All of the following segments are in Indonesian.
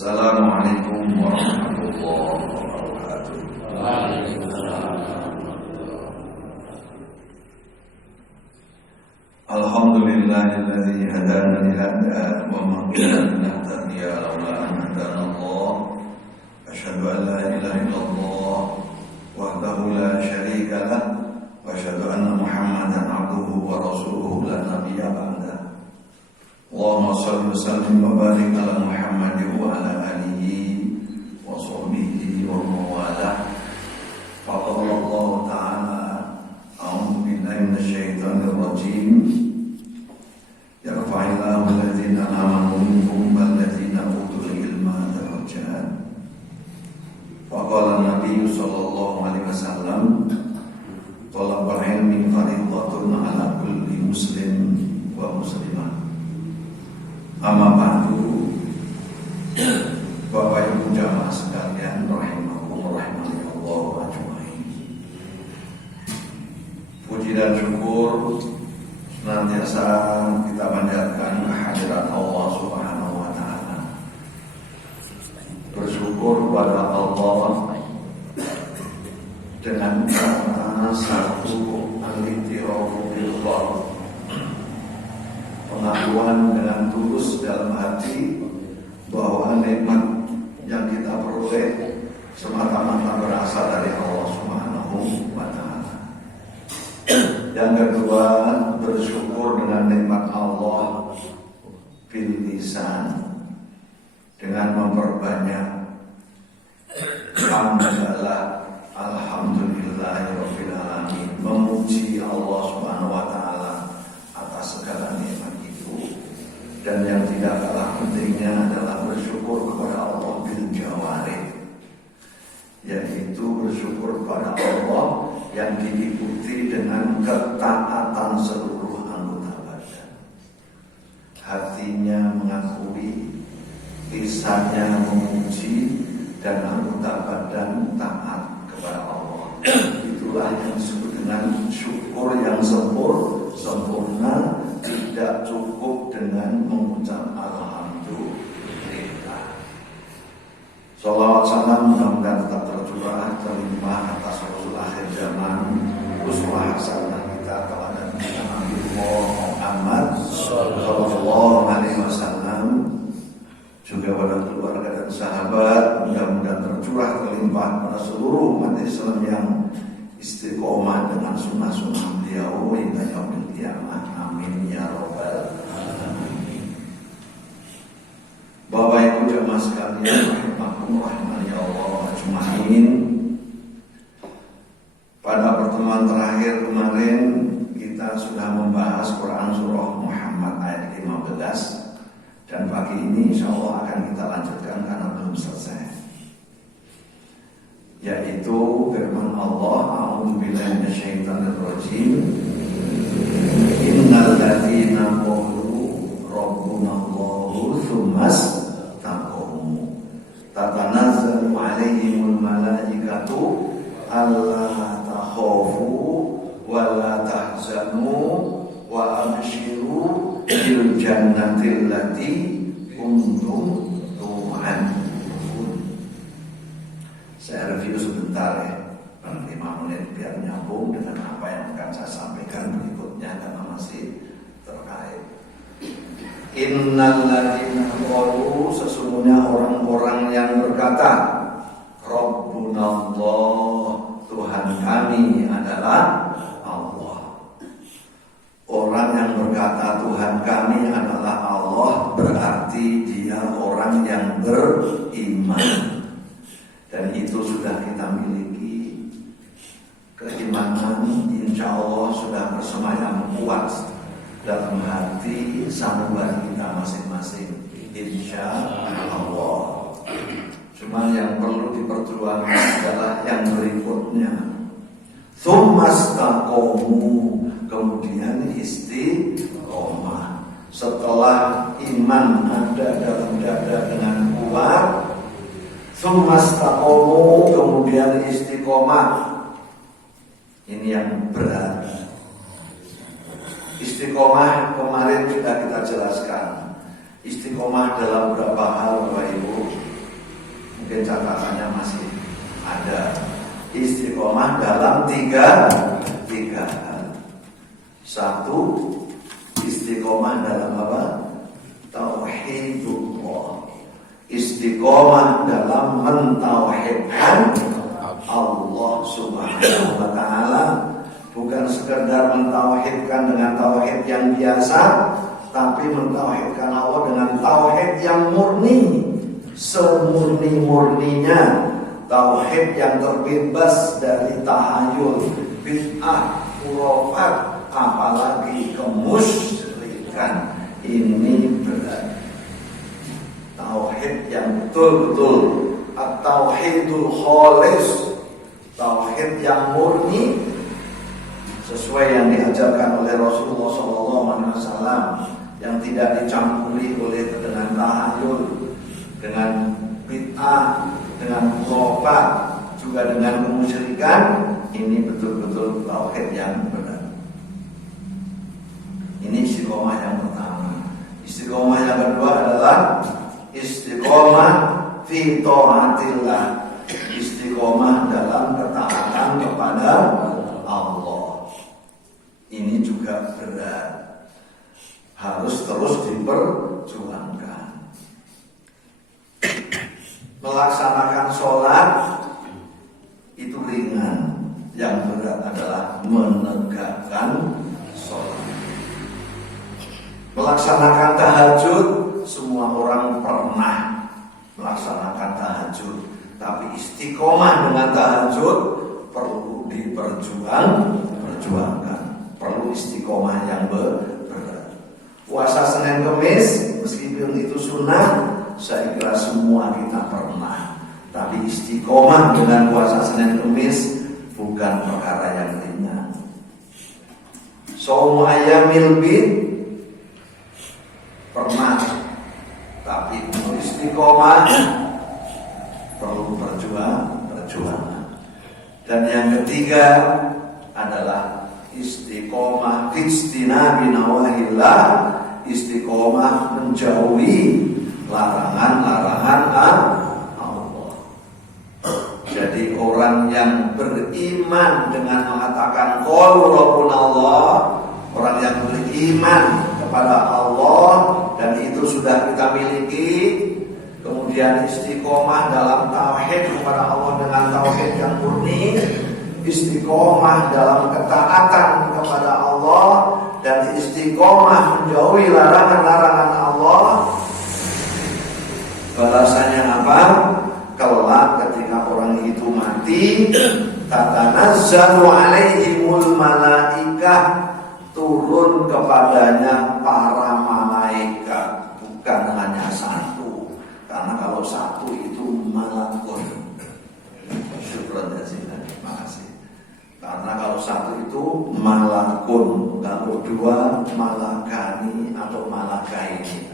Assalamualaikum warahmatullahi wabarakatuh. Alhamdulillahilladzi hadana li hadza wa ma kunna linahtadiya laula an hadana Allah. Asyhadu an la ilaha illallah wahdahu la syarika lah wa asyhadu anna Muhammadan abduhu wa rasuluhu la nabiyya ba'da. Allahumma shalli wa sallim wa barik ala Muhammadin wa ala alihi wa sahbihi wa mawalah. Faqala Allah ta'ala a'udzu billahi minasyaitonir rajim. Yarfa'illahu alladhina amanu minkum walladzina utul ilma darajat. Faqala Nabi sallallahu alaihi wasallam talabul ilmi fardhatun ala kulli muslim wa muslimah. Amma ba'du. Bapak Ibu jamaah sekalian rahimakumullah rahimahullah ajmain. Puji dan syukur senantiasa kita panjatkan kehadirat Allah Subhanahu wa taala. Bersyukur kepada Allah dengan karena satu al-iqtirafu billah, pengakuan dengan tulus dalam hati bahwa nikmat yang kita peroleh semata-mata berasal dari Allah Subhanahu wa taala. Yang kedua, bersyukur dengan nikmat Allah bil lisan, dengan memperbanyak hamdalah alhamdulillahirabbil alamin, memuji Allah Subhanahu wa taala atas segala nikmat itu. Dan yang tidak kalah pentingnya adalah bersyukur kepada Allah bil jawarih, yaitu bersyukur kepada Allah yang diikuti dengan ketaatan seluruh anggota badan. Hatinya mengakui, lisannya memuji, dan anggota badan taat kepada Allah. Itulah yang disebut dengan syukur yang sempurna. Tidak cukup dengan mengucap alhamdulillah. Shalawat salam mudah-mudahan tetap tercurah terlimpah atas Rasul akhir zaman, uswah hasanah kita teladan kita Nabi Muhammad sallallahu alaihi wasallam, juga pada keluarga dan sahabat. Mudah-mudahan tercurah terlimpah pada seluruh umat Islam yang istiqomah dengan sunnah-sunnah beliau hingga yaumil qiyamah. Amin ya rabbal alamin. Bapak Ibu jamaah sekalian rahimakumullah rahimahullah ajmain. Pada pertemuan terakhir kemarin kita sudah membahas Quran surah Muhammad ayat 15, dan pagi ini insyaallah akan kita lanjutkan karena belum selesai, yaitu firman Allah, a'udzu billahi minasyaitonir rajim. Innal ladzina qalu rabbuna Allahu tsumastaqamu tatanazzalu 'alaihimul malaikatu alla takhafu wa la tahzanu wa abshiru bil jannati allati kuntum tu'adun. Saya review sebentar ya, 5 menit biar nyambung dengan apa yang akan saya sampaikan berikutnya karena masih terkait. Innal ladzina qalu, sesungguhnya orang-orang yang berkata, Rabbunallah, Tuhan kami adalah Allah. Orang yang berkata Tuhan kami adalah Allah berarti dia orang yang beriman. Dan itu sudah kita miliki. Keimanan insya Allah sudah bersemayam kuat dalam hati sanubari kita masing-masing, insya Allah. Cuma yang perlu diperjuangkan adalah yang berikutnya, tsumastaqamu, kemudian istiqomah. Setelah iman ada dalam dada dengan kuat, tsumastaqamu, kemudian istiqomah. Ini yang berat. Istiqomah kemarin sudah kita jelaskan. Istiqomah dalam beberapa hal Bapak Ibu. catatannya masih ada. Istiqomah dalam tiga hal. Satu, istiqomah dalam apa? Tauhidullah. Istiqomah dalam mentauhidkan Allah Subhanahu wa ta'ala. Bukan sekedar mentauhidkan dengan tauhid yang biasa, tapi mentauhidkan Allah dengan tauhid yang murni, semurni-murninya. Tauhid yang terbebas dari tahayul, bid'ah, khurafat, apalagi kemusyrikan. Ini berat. Tauhid yang betul-betul at-tauhidul khalis, tauhid yang murni sesuai yang diajarkan oleh Rasulullah SAW, yang tidak dicampuri oleh dengan tahayul, dengan bid'ah, dengan khurafat, juga dengan kemusyrikan. Ini betul-betul tauhid yang benar. Ini istiqomah yang pertama. Istiqomah yang kedua adalah istiqomah fi taatillah, istiqomah dalam ketaatan kepada Allah. Ini juga berat, harus terus diperjuangkan. Melaksanakan sholat itu ringan, yang berat adalah menegakkan sholat. Melaksanakan tahajud, semua orang pernah melaksanakan tahajud, tapi istiqomah dengan tahajud perlu diperjuangkan, perlu istiqomah yang berat. Puasa Senin Kemis, meskipun itu sunnah, saya kira semua kita pernah, tapi istiqomah dengan puasa Senin Kemis bukan perkara yang ringan. Shaum ayyamil bid pernah, tapi untuk istiqomah perlu perjuangan. Dan yang ketiga adalah istiqomah fitnah binawahillah, istiqomah menjauhi larangan-larangan Allah. Jadi orang yang beriman dengan mengatakan qul rabbunallah, orang yang beriman kepada Allah dan itu sudah kita miliki, kemudian istiqomah dalam tauhid kepada Allah dengan tauhid yang murni, istiqomah dalam ketaatan kepada Allah, dan istiqomah menjauhi larangan-larangan Allah. Balasannya apa? Kelak ketika orang itu mati, tatanazzalu alaihimul malaikah, turun kepadanya para malaikat. Bukan hanya satu, karena kalau satu itu malakun. Syukran jazilan, terima kasih. Karena kalau satu itu malakun, kalau dua malakani atau malakaini.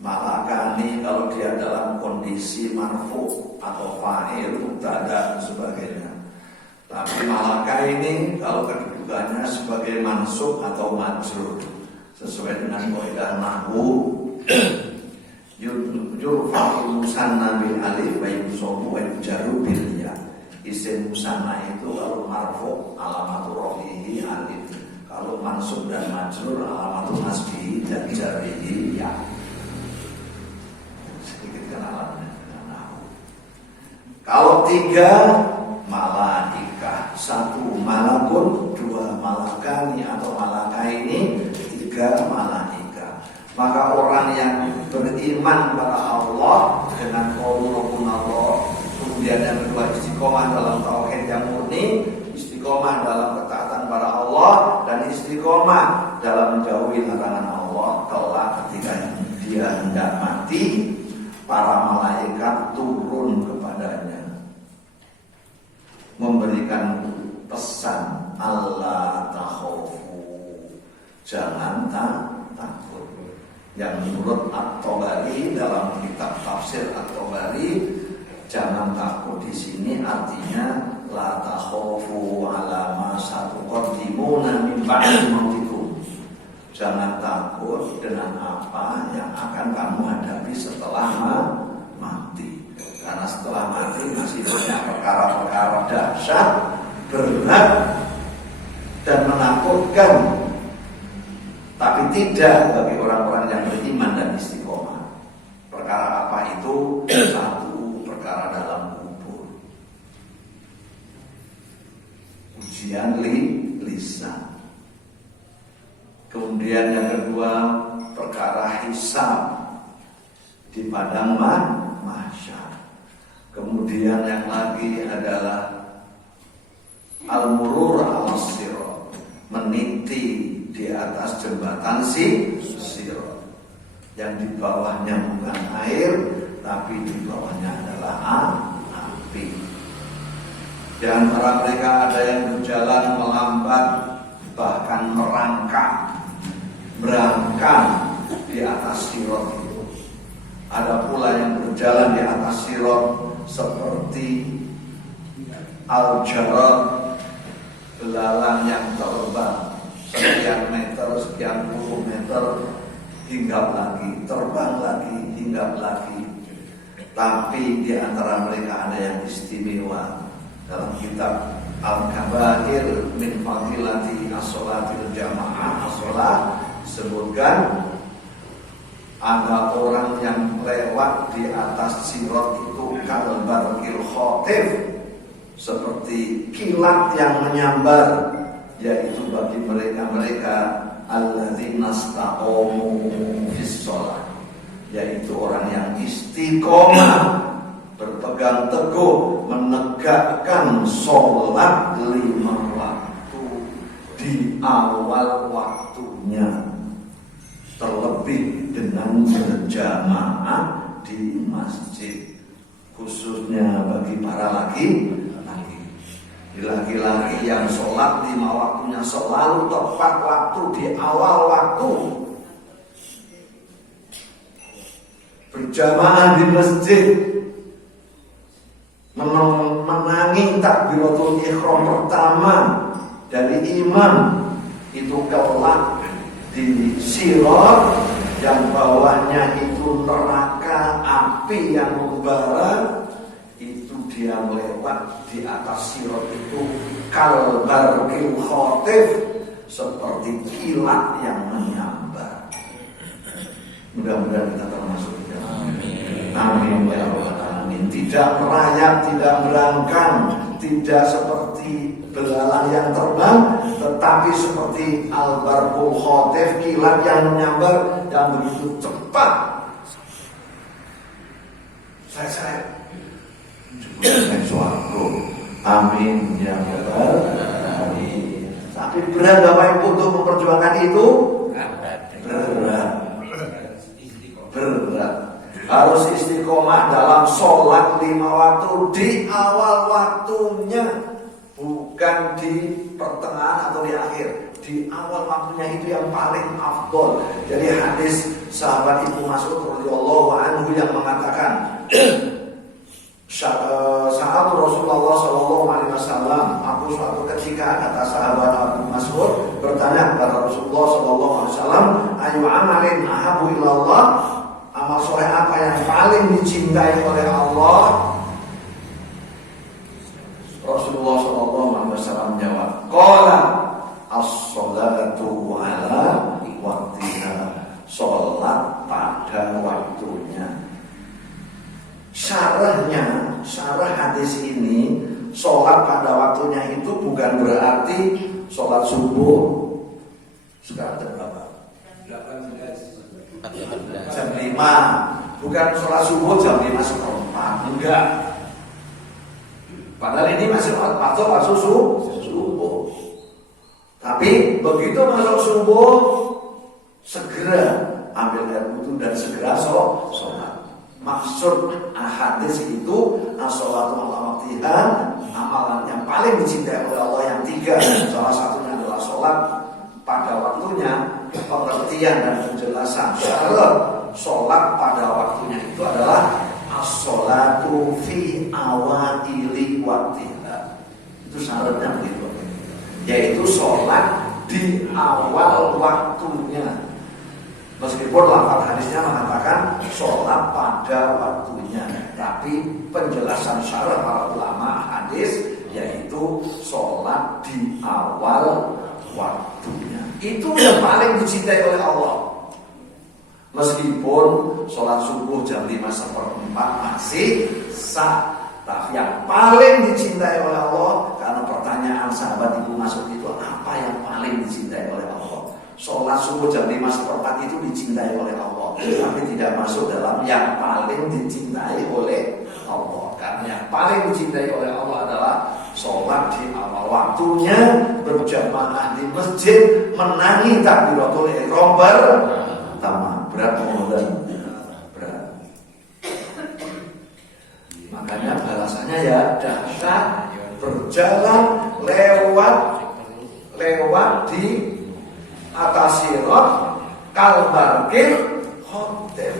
Malakani kalau dia dalam kondisi marfu atau fa'il, mubtada dan sebagainya. Tapi malakaini kalau kedudukannya sebagai mansub atau majrur, sesuai dengan kaidah nahwu. Yurfa'ul musanna bil alif wa yusabu wa yujaru bil ya. Isim musanna itu kalau marfu alamatul rafihi alif, kalau mansub dan majrur alamatul nasbihi dan jarrihi ya. Kalau tiga malaikah, satu malakun, dua malakani atau malakaini, tiga malaika. Maka orang yang beriman kepada Allah dengan qaulun Allah, kemudian yang kedua istiqomah dalam tauhid yang murni, istiqomah dalam ketaatan kepada Allah, dan istiqomah dalam menjauhi larangan Allah, kelak ketika dia hendak mati, para malaikat turun kepadanya memberikan pesan, Allah takhofu, jangan takut. Yang menurut At-Tabari dalam kitab tafsir At-Tabari, jangan takut di sini artinya la takhofu ala ma satuqaddimuna min ba'di mautikum. Jangan takut dengan apa yang akan kamu hadapi setelah mati. Karena setelah masih banyak perkara-perkara dahsyat, berat dan menakutkan, tapi tidak bagi orang-orang yang beriman dan istiqomah. Perkara apa itu? Satu, perkara dalam kubur, ujian lisan. Kemudian yang kedua, perkara hisab di padang mahsyar. Kemudian yang lagi adalah al-murur al-sirat, meniti di atas jembatan sirat, yang di bawahnya bukan air, tapi di bawahnya adalah api. Di antara mereka ada yang berjalan melambat, bahkan merangkak di atas sirat itu. Ada pula yang berjalan di atas sirat seperti al-jarad, belalang yang terbang sekian meter, sekian puluh meter, hinggap lagi, terbang lagi, hinggap lagi. Tapi di antara mereka ada yang istimewa. Dalam kitab Al-Kabair min Fadilati as-sholatil jamaah as-sholat disebutkan ada orang yang lewat di atas sirat itu kalbarqil khotif, seperti kilat yang menyambar, yaitu bagi mereka alladzina istaqamu fis shalah, yaitu orang yang istiqomah, berpegang teguh menegakkan sholat 5 waktu di awal waktunya, terlebih dengan berjamaah di masjid, khususnya bagi para laki-laki yang sholat 5 waktunya selalu tepat waktu di awal waktu, berjamaah di masjid, menangi takbiratul ihram pertama dari imam. Itu kelak di sirat yang bawahnya itu neraka api yang membara, itu dia melewat di atas sirat itu kalbarqil khotif, seperti kilat yang menyambar. Mudah-mudahan kita termasuk ya. Amin ya rabbal alamin. Tidak merayap, tidak merangkang, tidak seperti belalang yang terbang, tetapi seperti al-barqul khotif, kilat yang menyambar yang begitu cepat. Saya suaraku. Amin ya rabbal alamin. Tapi berat Bapak Ibu untuk memperjuangkan itu? Berat. Harus istiqomah dalam sholat 5 waktu di awal waktunya, bukan di pertengahan atau di akhir. Di awal waktunya itu yang paling afdol. Jadi hadis sahabat Ibnu Mas'ud radhiyallahu anhu yang mengatakan, saat Rasulullah sallallahu alaihi wasallam, aku suatu ketika, kata sahabat Ibnu Mas'ud, bertanya kepada Rasulullah sallallahu alaihi wasallam, ayu amalin ahabu ilallah, amal soleh apa yang paling dicintai oleh Allah? Rasulullah sallallahu alaihi wasallam menjawab, qala as-sholatu ala waqtiha, sholat pada waktunya. Syarah hadis ini, sholat pada waktunya itu bukan berarti sholat subuh sekarang jam berapa? Jam 5. Bukan sholat subuh jam 5:04. Enggak. Padahal ini masih waktu subuh. Tapi begitu masuk subuh, segera ambil air wudu dan segera sholat. Maksud hadis itu as-sholatu ala waqtiha, amalan yang paling dicintai oleh Allah yang 3. Salah satunya adalah sholat pada waktunya. Pengertian dan penjelasan syarat sholat pada waktunya itu adalah as-sholatu fi awaili waqtiha. Itu syaratnya begitu, yaitu sholat di awal waktunya. Meskipun lafaz hadisnya mengatakan sholat pada waktunya, tapi penjelasan syarah para ulama hadis yaitu sholat di awal waktunya. Itu yang paling dicintai oleh Allah. Meskipun sholat subuh jam 5:04 masih sah, tapi yang paling dicintai oleh Allah, karena pertanyaan sahabat Ibu Mas'ud itu apa yang paling dicintai oleh Allah? Sholat subuh jam 5:04 itu dicintai oleh Allah, tapi tidak masuk dalam yang paling dicintai oleh Allah. Karena yang paling dicintai oleh Allah adalah sholat di awal waktunya, berjamaah di masjid, menangi takbiratul ihram pertama. Berat kemudian berat. Makanya balasannya ya dahsyat, berjalan lewat di atas sirat kalbarkil hotel.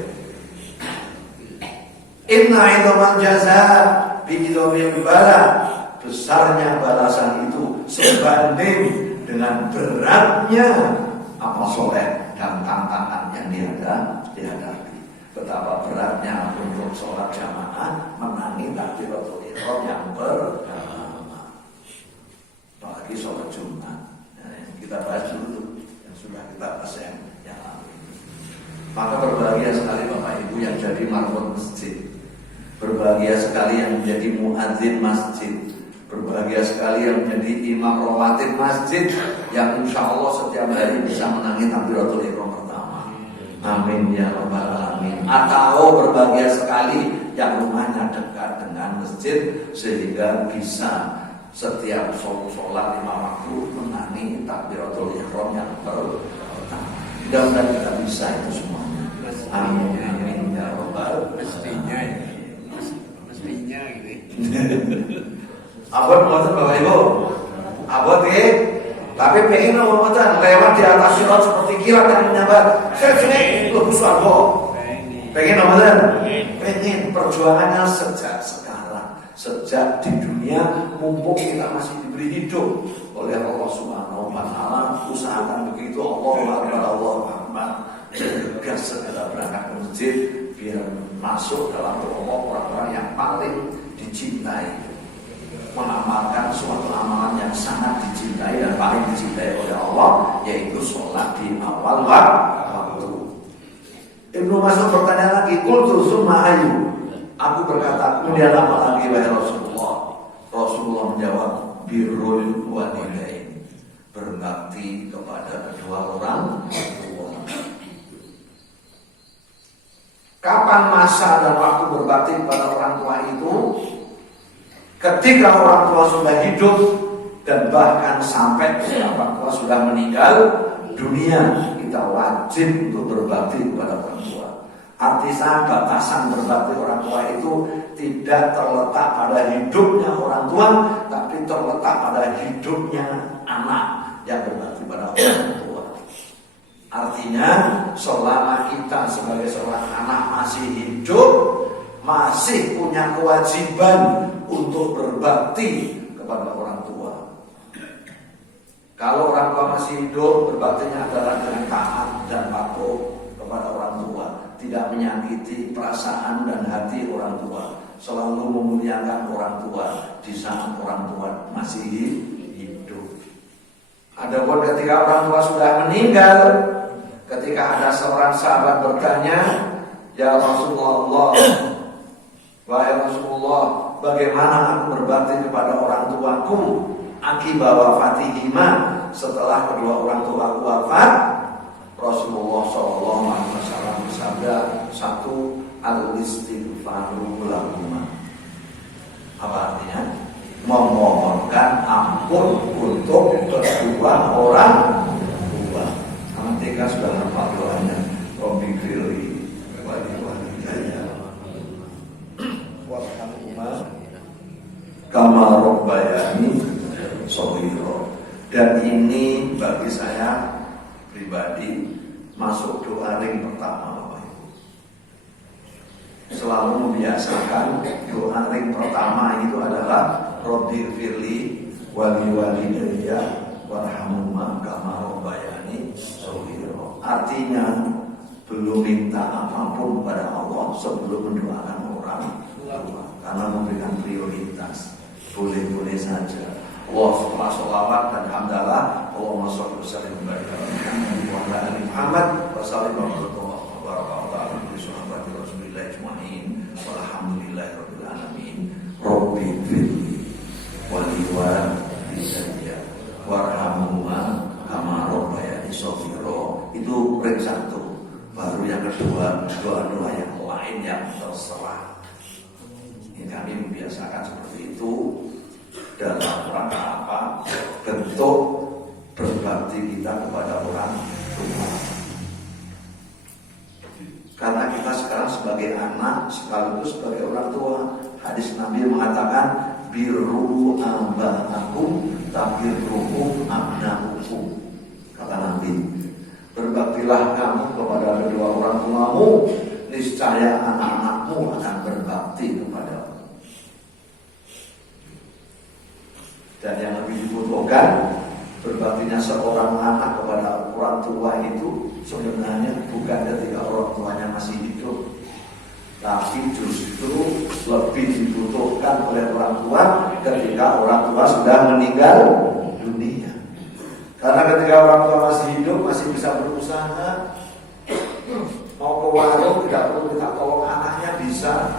Inna idhaman jaza bi'idhamil bala. Besarnya balasan itu sebanding dengan beratnya amal soleh dan tantangan yang dihadapi. Betapa beratnya untuk sholat jamaah menangi takbiratul ihram yang pertama. Apalagi sholat Jumat. Kita bahas dulu yang sudah kita bahas yang lalu. Maka berbahagia sekali Bapak Ibu yang jadi marbot masjid. Berbahagia sekali yang menjadi muadzin masjid. Berbahagia sekali yang menjadi imam rawatib masjid, yang insya Allah setiap hari bisa menangi takbiratul ihram pertama. Amin ya rabbal alamin. Atau berbahagia sekali yang rumahnya dekat dengan masjid, sehingga bisa setiap sholat 5 waktu menangi takbiratul ihram yang pertama. Mudah-mudahan kita bisa itu semuanya. Amin ya rabbal alamin. Mestinya gitu. Abot ngoten Bapak Ibu. Abot tapi pengen ngoten lewat di atas sirat seperti kilat yang menyambar. Saya sini lebih swarga. Pengen ngoten? Pengen. Perjuangannya sejak sekarang, sejak di dunia, mumpung kita masih diberi hidup oleh Allah Subhanahu wa taala, usahakan begitu. Allah Akbar. Gas segala berangkat ke masjid biar masuk dalam kelompok orang-orang yang paling dicintai, mengamalkan suatu amalan yang sangat dicintai dan paling dicintai oleh Allah, yaitu sholat di awal waktu. Ibnu Mas'ud bertanya lagi, qultu summa ayu. Aku berkata, kemudian apa lagi wahai Rasulullah? Rasulullah menjawab, birrul walidain, berbakti kepada kedua orang tua. Kapan masa dan waktu berbakti kepada orang tua itu? Ketika orang tua sudah hidup dan bahkan sampai orang tua sudah meninggal dunia, kita wajib untuk berbakti kepada orang tua. Artinya batasan berbakti orang tua itu tidak terletak pada hidupnya orang tua, tapi terletak pada hidupnya anak yang berbakti pada orang tua. Artinya selama kita sebagai seorang anak masih hidup, masih punya kewajiban untuk berbakti kepada orang tua. Kalau orang tua masih hidup, berbaktinya adalah dengan taat dan patuh kepada orang tua, tidak menyakiti perasaan dan hati orang tua, selalu memuliakan orang tua di saat orang tua masih hidup. Adapun ketika orang tua sudah meninggal, ketika ada seorang sahabat bertanya, "Ya Rasulullah, wahai Rasulullah, bagaimana aku berbakti kepada orang tuaku akibat wafatihima, setelah kedua orang tuaku wafat?" Rasulullah SAW bersabda, satu, al-istighfaru lahuma. Apa artinya? Memohonkan ampun untuk kedua orang tua. Ketika sudah hafal doanya, Rabbi firli wali walidayya warhamhuma kama rabbayani shaghira. Dan ini bagi saya pribadi masuk doa ring pertama Bapak Ibu. Selalu membiasakan doa ring pertama itu adalah Rabbi firli wali walidayya warhamhuma kama rabbayani shaghira. Artinya belum minta apapun kepada Allah sebelum mendoakan orang tua, karena memberikan prioritas. Boleh-boleh saja. Allah setelah sholawat dan hamdalah, Allahumma sholli wa sallim wa barik ala Muhammad wa sallim wa barakatuh ala sahabati Rasulillah ajma'in walhamdulillahi rabbil alamin. Rabbi firli wali walidayya warhamhuma kama rabbayani shaghira. Itu ring satu. Baru yang kedua, doa-doa yang lain yang terserah. Ini kami membiasakan seperti itu dalam rangka apa? Bentuk berbakti kita kepada orang tua. Karena kita sekarang sebagai anak sekaligus sebagai orang tua. Hadis Nabi mengatakan birru aba'akum tabirruhum abna'ukum. Kata Nabi, berbaktilah kamu kepada kedua orang tuamu, niscaya anak-anakmu akan berbakti kepadamu. Dan yang lebih dibutuhkan, berbaktinya seorang anak kepada orang tua itu sebenarnya bukan ketika orang tuanya masih hidup, tapi justru lebih dibutuhkan oleh orang tua ketika orang tua sudah meninggal dunia. Karena ketika orang tua masih hidup, masih bisa berusaha, mau ke warung tidak perlu minta tolong anaknya, bisa.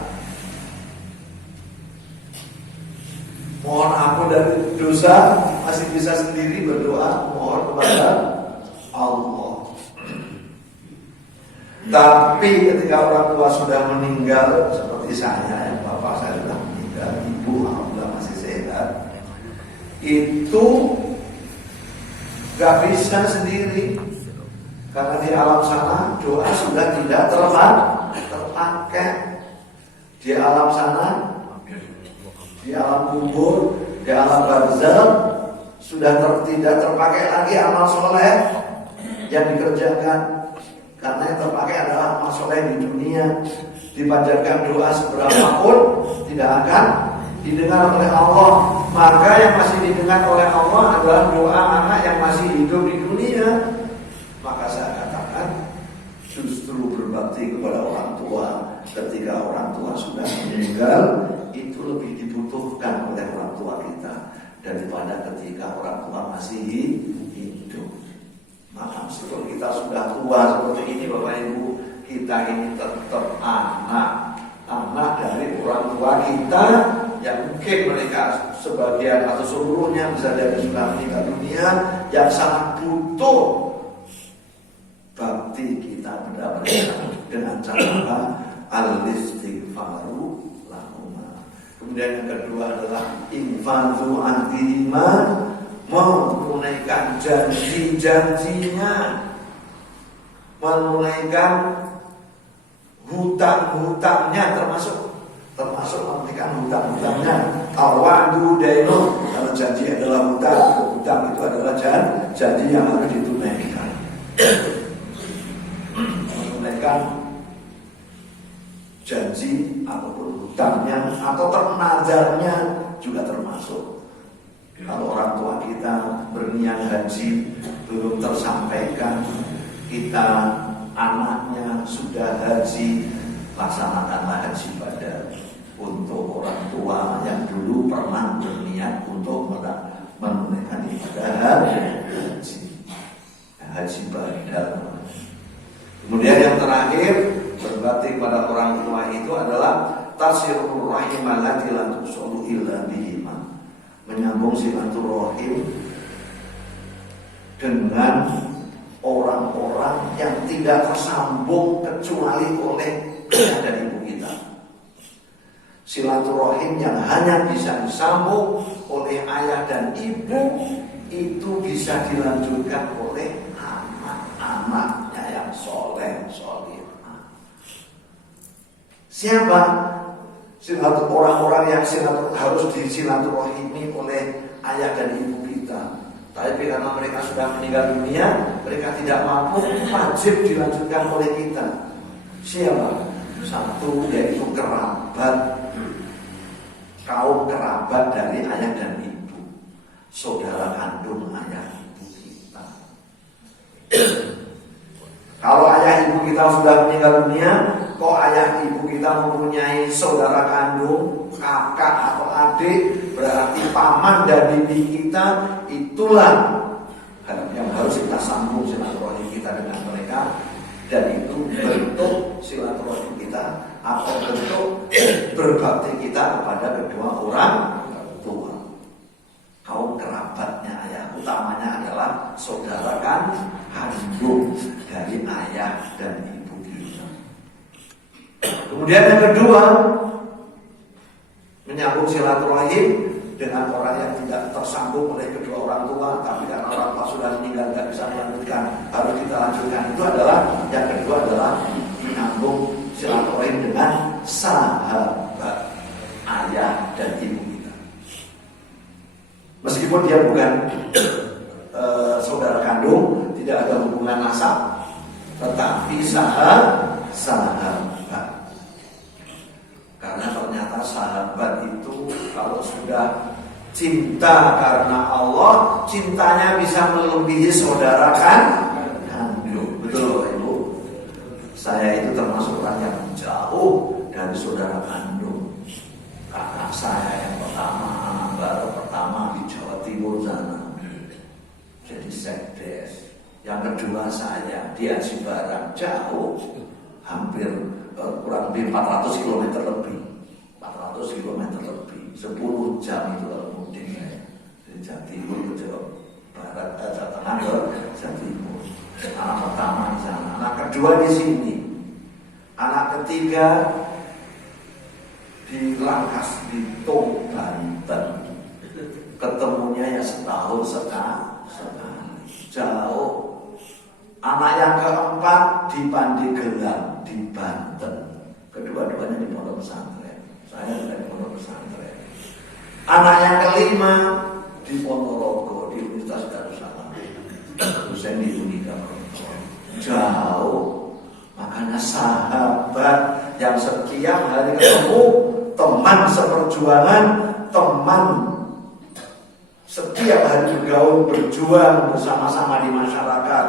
Mohon ampun dari dosa, masih bisa sendiri berdoa, mohon kepada Allah. Tapi ketika orang tua sudah meninggal, seperti saya, bapak saya sudah meninggal, ibu alhamdulillah masih sehat, itu gak bisa sendiri. Karena di alam sana doa sudah tidak terpakai. Di alam sana, di alam kubur, di alam barzakh sudah tidak terpakai lagi amal soleh yang dikerjakan. Karena yang terpakai adalah amal soleh di dunia. Dipanjatkan doa seberapapun tidak akan didengar oleh Allah. Maka yang masih didengar oleh Allah adalah doa anak yang masih hidup di dunia. Maka saya katakan justru berbakti kepada orang tua ketika orang tua sudah meninggal itu lebih dibutuhkan oleh orang tua kita daripada ketika orang tua masih hidup. Maka meskipun kita sudah tua seperti ini Bapak Ibu, kita ini tetap anak dari orang tua kita yang mungkin mereka sebagian atau seluruhnya bisa jadi sudah meninggal dunia, yang sangat butuh bakti kita pada mereka dengan cara al-istighfaru lahuma. Kemudian yang kedua adalah infadhu ahdihima, menunaikan janji-janjinya, menunaikan hutang-hutangnya, termasuk menunaikan hutang-hutangnya. Al-wa'du dainu, kalau janji adalah hutang itu adalah janji yang harus ditunaikan. Menunaikan janji ataupun hutangnya atau ternajarnya juga termasuk. Kalau orang tua kita berniat haji belum tersampaikan, kita anaknya sudah haji, laksanakanlah haji badal. Untuk orang tua yang dulu pernah berniat untuk menunaikan ibadah haji badal. Kemudian yang terakhir, berbakti kepada orang tua itu adalah tasirul rahimallati la tusulu illa bihima, menyambung silaturahim dengan orang-orang yang tidak tersambung kecuali oleh ayah dan ibu kita. Silaturahim yang hanya bisa disambung oleh ayah dan ibu itu bisa dilanjutkan oleh anak-anaknya yang soleh. Siapa? Orang-orang yang harus disilaturahimi oleh ayah dan ibu kita. Tapi karena mereka sudah meninggal dunia, mereka tidak mampu, wajib dilanjutkan oleh kita. Siapa? Satu, yaitu kerabat, kaum kerabat dari ayah dan ibu, saudara kandung ayah ibu kita. Kalau ayah ibu kita sudah meninggal dunia, kok ayah ibu kita mempunyai saudara kandung, kakak atau adik, berarti paman dan bibi kita, itulah yang harus kita sambung silaturahim kita dengan mereka. Dan itu bentuk silaturahim kita atau bentuk berbakti kita kepada kedua orang tua. Kaum kerabatnya ayah utamanya adalah saudara kandung dari ayah dan ibu kita. Kemudian yang kedua, menyambung silaturahim dengan orang yang tidak tersambung oleh kedua orang tua, tapi karena orang tua sudah meninggal nggak bisa melanjutkan, harus kita lanjutkan. Itu adalah yang kedua adalah menyambung silaturahim dengan sahabat ayah dan ibu kita. Meskipun dia bukan saudara kandung, tidak ada hubungan nasab, tetapi sahabat. Karena ternyata sahabat itu kalau sudah cinta karena Allah, cintanya bisa melebihi saudara kandung. Betul Ibu? Saya itu termasuk orang yang jauh dari saudara kandung. Kakak saya yang pertama, anak baru pertama di Jawa Timur sana, jadi sekdes. Yang kedua saya di Aji Barang, jauh, hampir kurang lebih 400 km lebih. 400 km lebih, 10 jam itu kalau mudik dari Jawa Timur ke Jawa Barat, Jawa Tengah ke Jawa Timur. Anak pertama di sana, anak kedua di sini, anak ketiga di Langkas, di Tung, Banten. Ketemunya ya setahun sekali, jauh. Anak yang keempat di Pandeglang, di Banten. Kedua-duanya di pondok pesantren. Saya juga di pondok pesantren. Anak yang kelima di Ponorogo, di Universitas Darussalam. Dosen di Unika. Jauh. Makanya sahabat yang setiap hari ketemu, teman seperjuangan, teman setiap hari bergaul, berjuang bersama-sama di masyarakat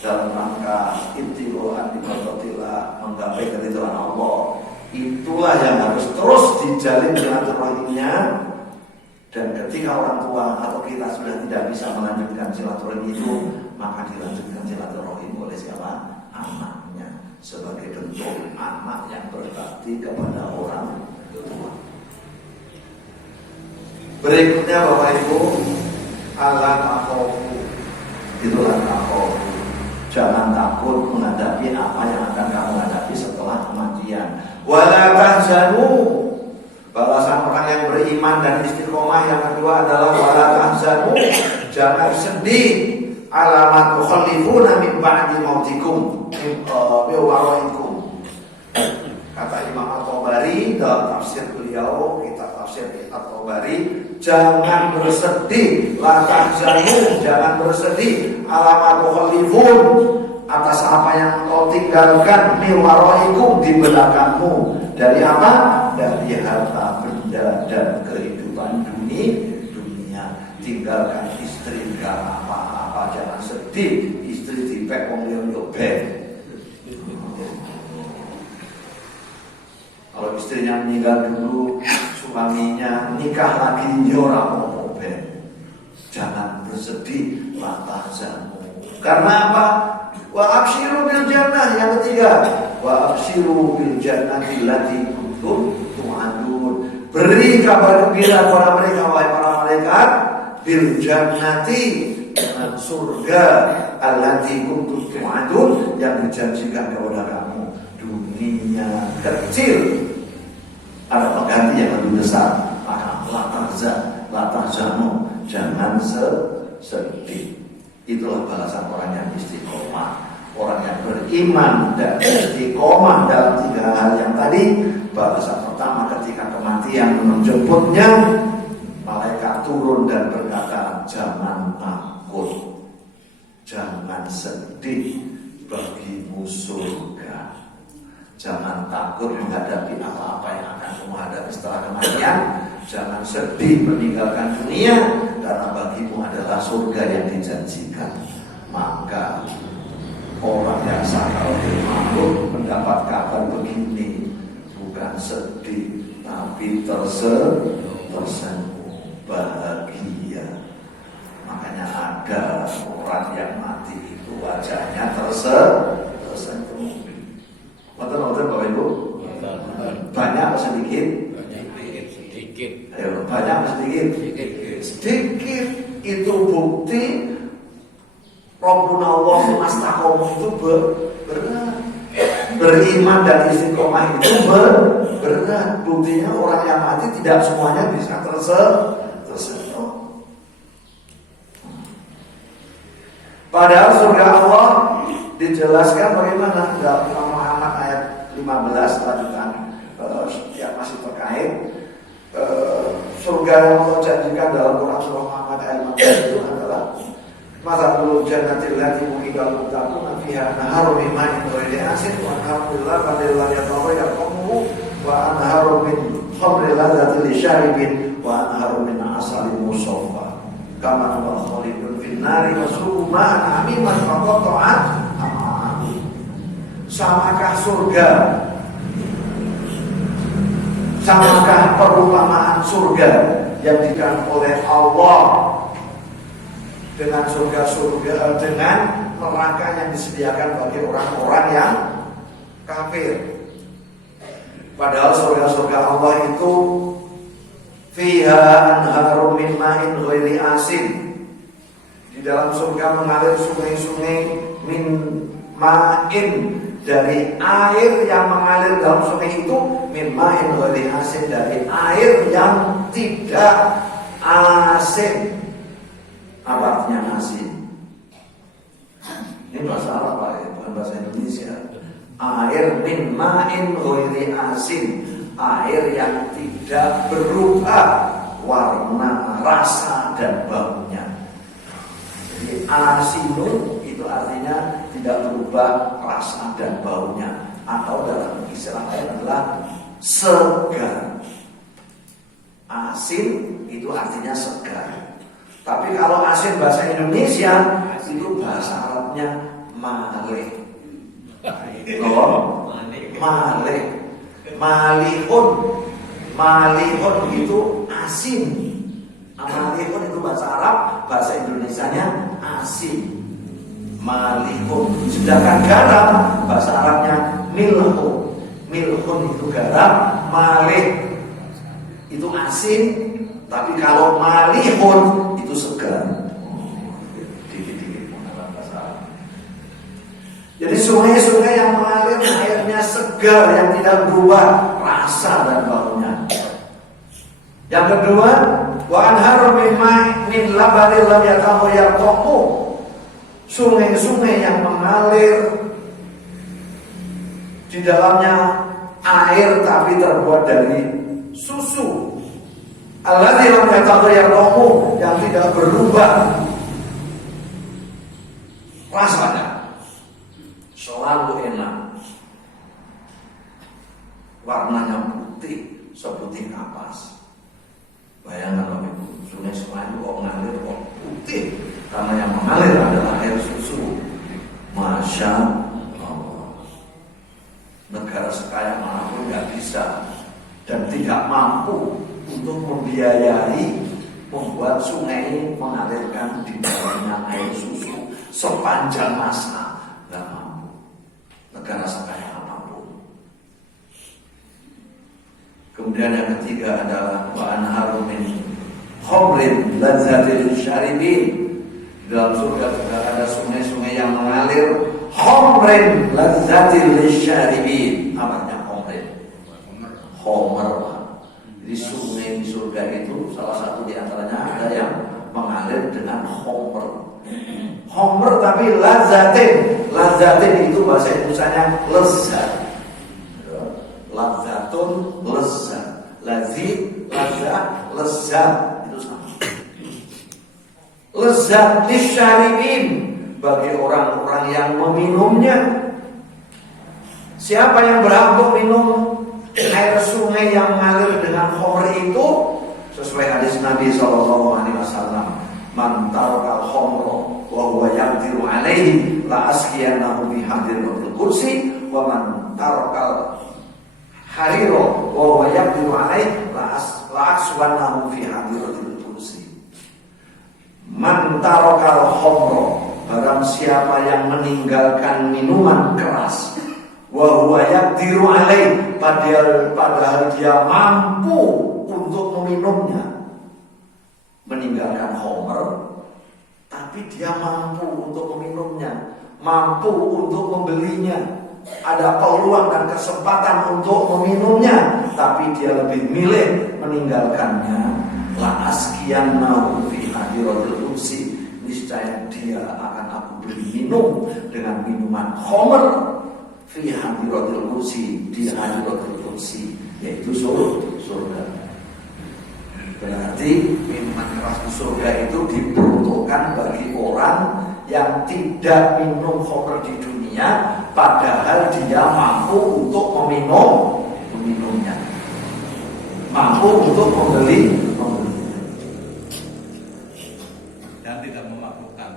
dalam rangka ibtiloan ibadatillah, menggapai keridhaan Allah. Itulah yang harus terus dijalin silaturahimnya. Dan ketika orang tua atau kita sudah tidak bisa melanjutkan silaturahim itu, maka dilanjutkan silaturahim oleh siapa? Anaknya, sebagai bentuk anak yang berbakti kepada orang tua. Berikutnya Bapak Ibu, Allah takhofu, itulah takhofu. Jangan takut menghadapi apa yang akan kamu hadapi setelah kematian. Wala tahzanu, balasan orang yang beriman dan istiqomah yang kedua adalah wala tahzanu, jangan sedih. Alamat mukhallifuna min ba'di mautikum biwaraikum. Kata Imam At-Tabari dalam tafsir beliau, kitab tafsir At-Tabari, jangan bersedih, la tahzanu, jangan bersedih, alamat mukhalifun, atas apa yang kau tinggalkan, biwaraikum, di belakangmu. Dari apa? Dari harta benda dan kehidupan dunia. Tinggalkan istri, gak apa-apa, jangan sedih. Istri dipek wong liya bek. Kalau istrinya meninggal dulu, suaminya nikah lagi, ora mau ben. Jangan bersedih, la tahzanu. Karena apa? Wa absyiru bil jannah, yang ketiga. Wa absyiru bil jannati allati kuntum tu'adun. Beri kabar gembira kepada mereka, wahai para malaikat, bil jannati, dengan surga, allati kuntum tu'adun, yang dijanjikan kepada kamu. Dunia kecil, ada pengganti yang lebih besar. Maka la tahzanu, jangan sedih. Itulah balasan orang yang istiqomah, orang yang beriman dan istiqomah dalam tiga hal yang tadi. Balasan pertama ketika kematian menjemputnya, malaikat turun dan berkata, jangan takut, jangan sedih, bagimu surga. Jangan takut menghadapi apa-apa yang akan kamu hadapi setelah kematian. Jangan sedih meninggalkan dunia, karena bagimu adalah surga yang dijanjikan. Maka Orang biasa kalau di makhluk mendapat kabar begini bukan sedih tapi tersenyum bahagia. Makanya ada orang yang mati itu wajahnya tersenyum. Betul Bapak Ibu? Banyak atau sedikit? Sedikit. Ayo, banyak atau sedikit? Sedikit. Itu bukti Rabbuna Allah mastaqom itu berat. Beriman dan istiqomah itu berat. Buktinya orang yang mati tidak semuanya bisa tersenyum. Padahal surga Allah dijelaskan bagaimana dalam Muhammad ayat 15 lanjutan yang masih terkait surga yang Allah janjikan dalam Quran surah Muhammad ayat 15 itu adalah Mathalul jannatil lati mu'idal muttaquna fiha anharu min ma'in ghairi asin wa anharu min labanin yataghayyar wa anharu min khamrin ladzatin lisyaribin wa anharu min asalin musaffa kama huwa khalidun fin nari wasrubu ma'an hamiman faqata'at am'a'ahum. Samakah surga, samakah perumpamaan surga yang diberikan oleh Allah dengan surga-surga, dengan neraka yang disediakan bagi orang-orang yang kafir. Padahal surga-surga Allah itu fiha anharum min ma'in ghairi asin. Di dalam surga mengalir sungai-sungai min ma'in, dari air yang mengalir dalam sungai itu, min ma'in ghairi asin, dari air yang tidak asin. Apa artinya asin? Ini bahasa Arab Pak, bukan bahasa Indonesia. Air min ma'in ghairi asin, air yang tidak berubah warna, rasa dan baunya. Jadi asinu itu artinya tidak berubah rasa dan baunya, atau dalam istilah lain adalah segar. Asin itu artinya segar. Tapi kalau asin bahasa Indonesia itu bahasa Arabnya malih. Oh, malih. Malihun itu asin. Malihun itu bahasa Arab, bahasa Indonesianya asin. Malihun. Sedangkan garam bahasa Arabnya milhun. Milhun itu garam, malih itu asin. Tapi kalau malihun itu segar. Dikit-dikit mengenal bahasa Arab. Jadi sungai-sungai yang mengalir airnya segar, yang tidak berubah rasa dan baunya. Yang kedua, wa anharu min labanin lam yataghayyar ta'muhu. Sungai-sungai yang mengalir di dalamnya air tapi terbuat dari susu. Alladzi lam yataghayyar ta'muhu, yang tidak berubah rasanya, selalu enak. Warnanya putih, seputih kapas. Bayangkan Bapak Ibu, sungai-sungai itu kok mengalir kok putih, karena yang mengalir adalah air susu. Masya Allah. Negara sekaya manapun nggak bisa dan tidak mampu untuk membiayai membuat sungai ini mengalirkan di dalamnya air susu sepanjang masa. Nggak mampu. Negara sekaya apapun. Kemudian yang ketiga adalah wa anharu min khamrin ladzatil syaribin. Dalam surga juga ada sungai-sungai yang mengalir khamrin ladzatil syaribin. Apa artinya khamrin? Khamr. Jadi sungai di surga itu salah satu di antaranya ada yang mengalir dengan khamr. Khamr tapi ladzatin. Ladzatin itu bahasa Indonesianya lezat. Ladzatun lezat, lazid, lazat, lezat, itu sama. Lezat lisyaribin, bagi orang-orang yang meminumnya. Siapa yang berhak untuk minum air sungai yang mengalir dengan khamr itu? Sesuai hadis Nabi SAW, man tarakal khamra wa huwa yaqdiru alaihi la asqiyanahu bi hadiratil kursi wa man tarakal hariro wa huwa yaqdiru alaihi la aswanahu fi hadiratil kursi. Man tarakal khamra, barang siapa yang meninggalkan minuman keras, wa huwa yaqdiru alaihi, padahal dia mampu untuk meminumnya. Meninggalkan khamr, tapi dia mampu untuk meminumnya, mampu untuk membelinya, ada peluang dan kesempatan untuk meminumnya, tapi dia lebih milih meninggalkannya. La askiyannahu fi hadiratil kursi, niscaya dia akan aku beri minum dengan minuman khamr fi hadiratil kursi, di hadiratil kursi, yaitu surga. Berarti minuman keras di surga itu diperuntukkan bagi orang yang tidak minum khamr di dunia, padahal dia mampu untuk meminumnya, mampu untuk membeli dan tidak memabukkan.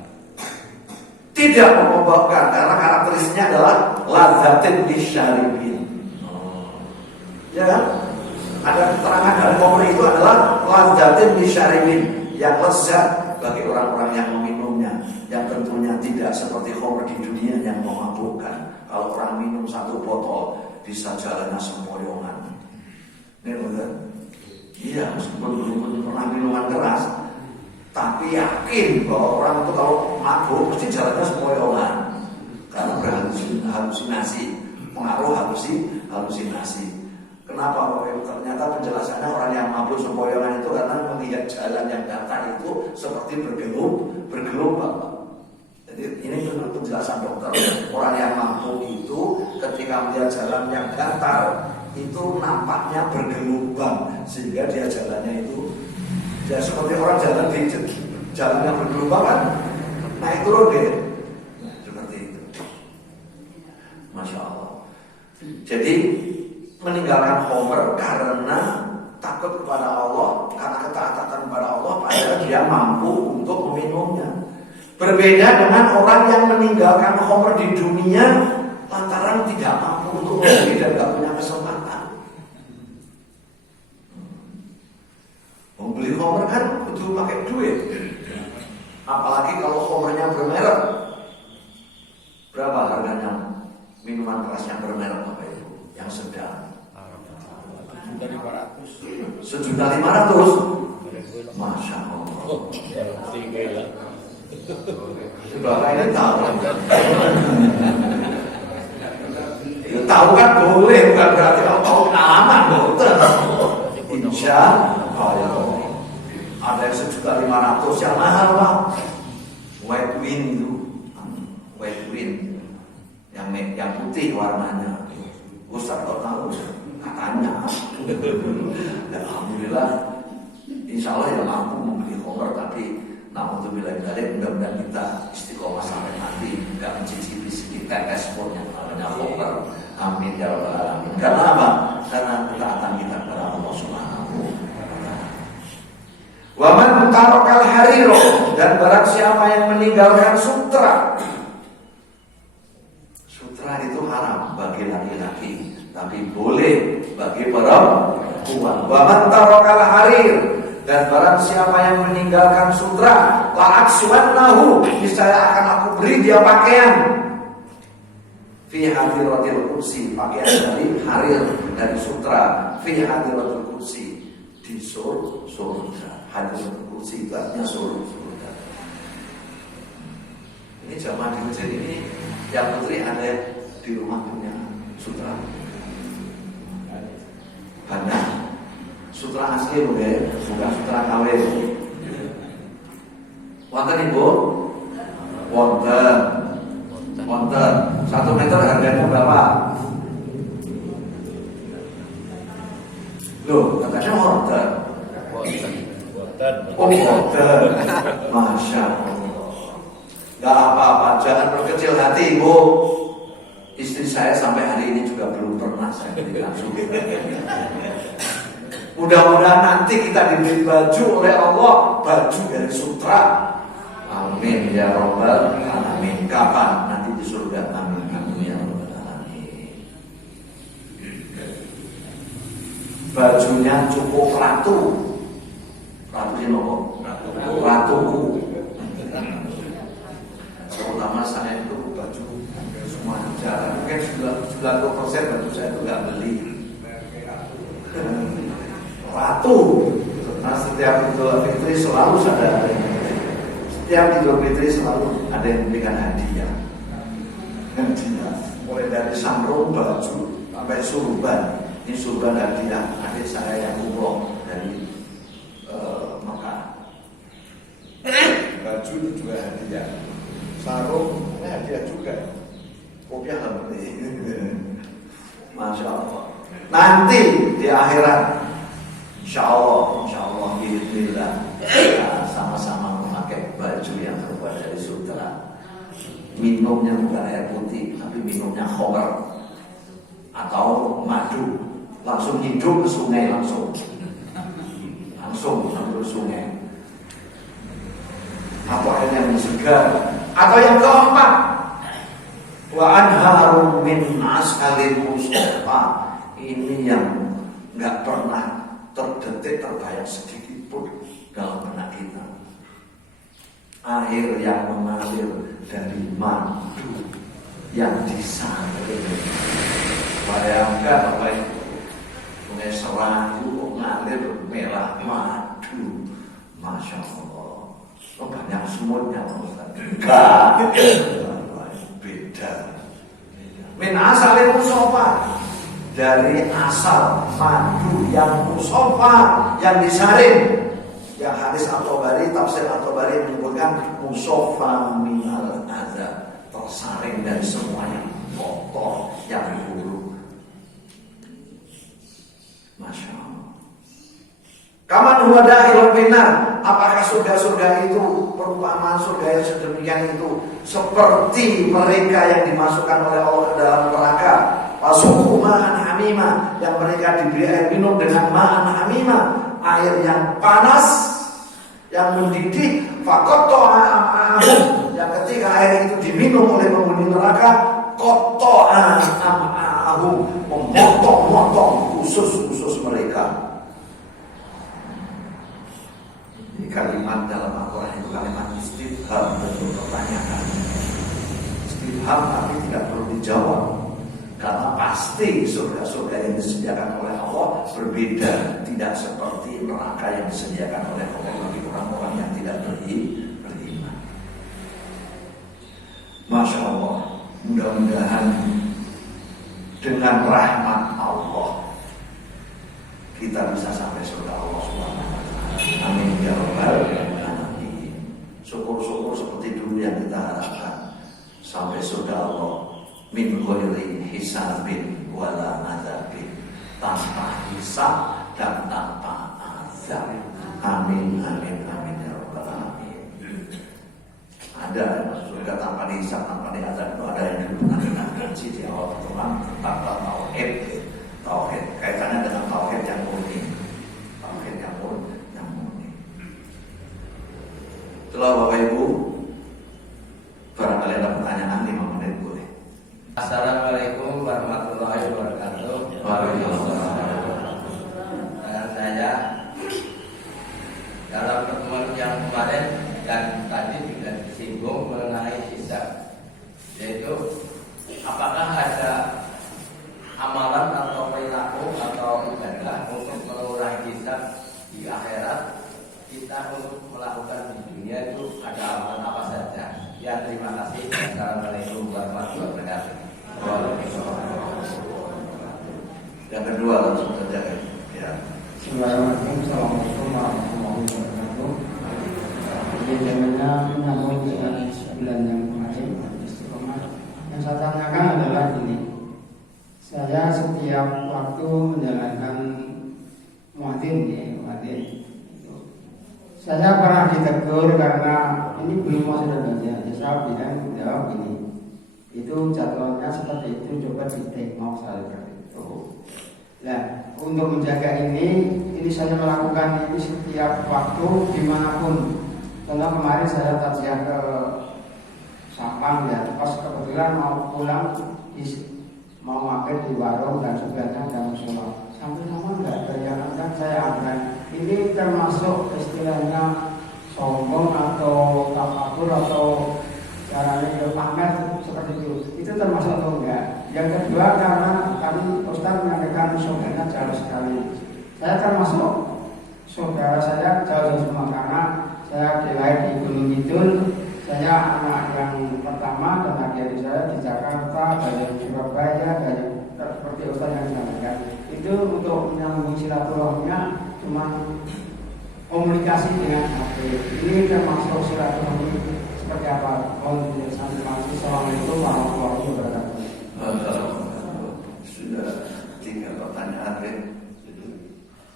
Tidak memabukkan karena karakteristiknya adalah lazzatin lisyaribin. Ya kan? Ada keterangan dari khamr itu adalah lazzatin lisyaribin, yang lezat bagi orang-orang yang meminumnya, yang tentunya tidak seperti khamr di dunia yang memabukkan. Kalau orang minum 1 botol bisa jalannya sempoyongan. Ini benar. Iya, meskipun belum pernah minuman keras, tapi yakin bahwa orang itu kalau mabuk mesti jalannya sempoyongan karena berhalusinasi, pengaruh halusinasi. Kenapa? Ternyata penjelasannya orang yang mabuk sempoyongan itu karena melihat jalan yang datar itu seperti bergelombang. Jadi ini penjelasan dokter. Orang yang mabuk itu ketika melihat jalan yang datar itu nampaknya bergelombang, sehingga dia jalannya itu ya seperti orang jalan di jalan yang bergelombang kan, naik turun deh. Nah, seperti itu. Masya Allah. Jadi meninggalkan khamr karena takut kepada Allah, karena ketaatan kepada Allah, padahal dia mampu untuk meminumnya. Berbeda dengan orang yang meninggalkan khamr di dunia lantaran tidak mampu untuk membeli dan tidak punya kesempatan. Membeli khamr kan butuh pakai duit, apalagi kalau khamrnya bermerek. Berapa harganya minuman keras yang bermerek apa itu? Yang sedang 1.500.000. Masya Allah. Bapak ini tahu. Tahu kan boleh, bukan berarti tahu pengalaman dokter. Insya Allah. Ada yang 1.500.000 yang mahal Pak. White Win itu, White Win yang putih warnanya. Ustaz kok tahu? Katanya. Alhamdulillah, insya Allah ya mampu membeli khamr, tapi na'udzubillah mudah-mudahan kita istiqomah sampai nanti nggak mencicipi sedikit ekspor yang namanya khamr. Amin ya rabbal alamin. Karena apa? Karena ketaatan kita kepada Allah Subhanahu wa taala. Wa man tarakal hariro, dan barang siapa yang meninggalkan sutra. Sutra itu haram bagi laki-laki, tapi boleh bagi perempuan. Wa man tarakal harir, dan barang siapa yang meninggalkan sutra, la aksuannahu, niscaya akan aku beri dia pakaian fi hadiratil kursi, pakaian dari harir, dari sutra, fi hadiratil kursi, di surga. Hadiratil kursi itu artinya surga. Ini jamaah di masjid ini yang putri ada di rumah punya sutra. Banyak sutra asli bukan sutra KW. Wonten Ibu? Wonten. 1 meter harganya berapa? Loh, katanya wonten. Oh, wonten. Masya Allah. Gak apa-apa, jangan berkecil hati Ibu. Istri saya sampai hari ini juga belum pernah saya berikan sutra. Mudah-mudahan nanti kita diberi baju oleh Allah, baju dari sutra. Amin ya Rabbal alamin. Kapan? Nanti di surga. Amin ya Rabbal alamin. Bajunya cukup ratu. Ratu ini apa? Ratuku. Terutama saya itu baju semua jarang. Mungkin 90% baju saya itu nggak beli. Ratu. Nah, setiap Idul Fitri selalu ada. Setiap Idul Fitri selalu ada yang memberikan hadiah. Hadiah. Mulai dari sarung, baju, sampai surban. Ini surban hadiah adik saya yang umroh dari Mekah. Baju itu juga hadiah. Sarung ini hadiah juga. Kopiah alhamdulillah. Masya Allah. Nanti di akhirat, insya Allah, bismillah, kita sama-sama memakai baju yang terbuat dari sutra. Minumnya bukan air putih, tapi minumnya khamr atau madu. Langsung hidup ke sungai langsung ke sungai. Atau air yang segar. Atau yang keempat, wa anharum min askalin mustafa. Ini yang nggak pernah terbayang sedikit pun dalam benak kita. Air yang mengalir dari madu yang disaring. Bayangkan apa itu? Sungai Serangu mengalir merah madu. Masya Allah. Oh, banyak semutnya enggak. Beda. Min asalin musofa. Dari asal madu yang musofa, yang disaring. Yang hadis At-Tabari, tafsir At-Tabari menyebutkan musofa minal adza, tersaring dari semua yang kotor, yang buruk. Masya Allah. Kaman huwa dakhilun finnar. Apakah surga-surga itu, perumpamaan surga yang sedemikian itu seperti mereka yang dimasukkan oleh Allah ke dalam neraka? Pasuku ma'an hamima, yang mereka diberi air minum dengan ma'an hamima, air yang panas, yang mendidih. Faqatta'a am'a'ahum, yang ketika air itu diminum oleh penghuni neraka, qatta'a am'a'ahum, memotong-motong usus-usus mereka. Ini kalimat dalam Al-Quran itu kalimat istifham, bentuk pertanyaan. Istifham tapi tidak perlu dijawab. Karena pasti surga-surga yang disediakan oleh Allah berbeda, tidak seperti neraka yang disediakan oleh Allah bagi orang-orang yang tidak beriman. Masya Allah, mudah-mudahan dengan rahmat Allah kita bisa sampai surga Allah Subhanahu wa Ta'ala. Amin ya Rabbal alamin. Syukur-syukur seperti dulu yang kita harapkan sampai surga Allah. Min ghairi hisabin wala azabin, tanpa hisab dan tanpa azab. Amin amin amin ya rabbal alamin. Ada surga tanpa dihisab, tanpa diazab. Itu ada yang pernah kita kaji di awal pertemuan tentang tauhid. Tauhid kaitannya dengan tauhid yang murni. Tauhid yang murni. Itulah Bapak Ibu, barangkali ada pertanyaan 5 menit boleh. Assalamualaikum warahmatullahi wabarakatuh. Waalaikumsalam. Dengan saya dalam pertemuan yang kemarin dan tadi juga disinggung mengenai hisab, yaitu apakah ada amalan atau perilaku atau ibadah untuk mengurangi hisab di akhirat kita untuk melakukan di dunia itu ada amalan apa saja? Ya, terima kasih. Assalamualaikum warahmatullahi wabarakatuh. Yang kedua langsung saja ya. Assalamualaikum warahmatullahi wabarakatuh. Jadi zamannya menyambung dengan bulan yang kemarin istiqomah. Yang saya tanyakan adalah ini. Saya setiap waktu menjalankan muadzin saya pernah ditegur karena ini belum masuk dalam baca. Saya bilang jawab ini. Itu jadwalnya seperti itu, coba ditengok saya itu. Nah, untuk menjaga ini saya melakukan ini setiap waktu dimanapun. Contoh kemarin saya taziah ke Sampang ya, pas kebetulan mau pulang mau mampir di warung dan sebelahnya ada musola. Sampai sama nggak ada yang akan saya angkat. Ini termasuk istilahnya sombong atau takabur atau caranya pamer seperti itu. Itu termasuk atau enggak? Yang kedua karena tadi Ustaz menyampaikan saudaranya jauh sekali. Saya termasuk saudara saya jauh semua karena saya dilahir di Gunung Kidul. Saya anak yang pertama dan adik saya di Jakarta, dari Surabaya, dari seperti Ustaz yang disampaikan. Itu untuk menyambung silaturahminya cuma komunikasi dengan HP. Ini termasuk silaturahmi seperti apa? Assalamualaikum warahmatullahi wabarakatuh. Sudah 3 pertanyaan,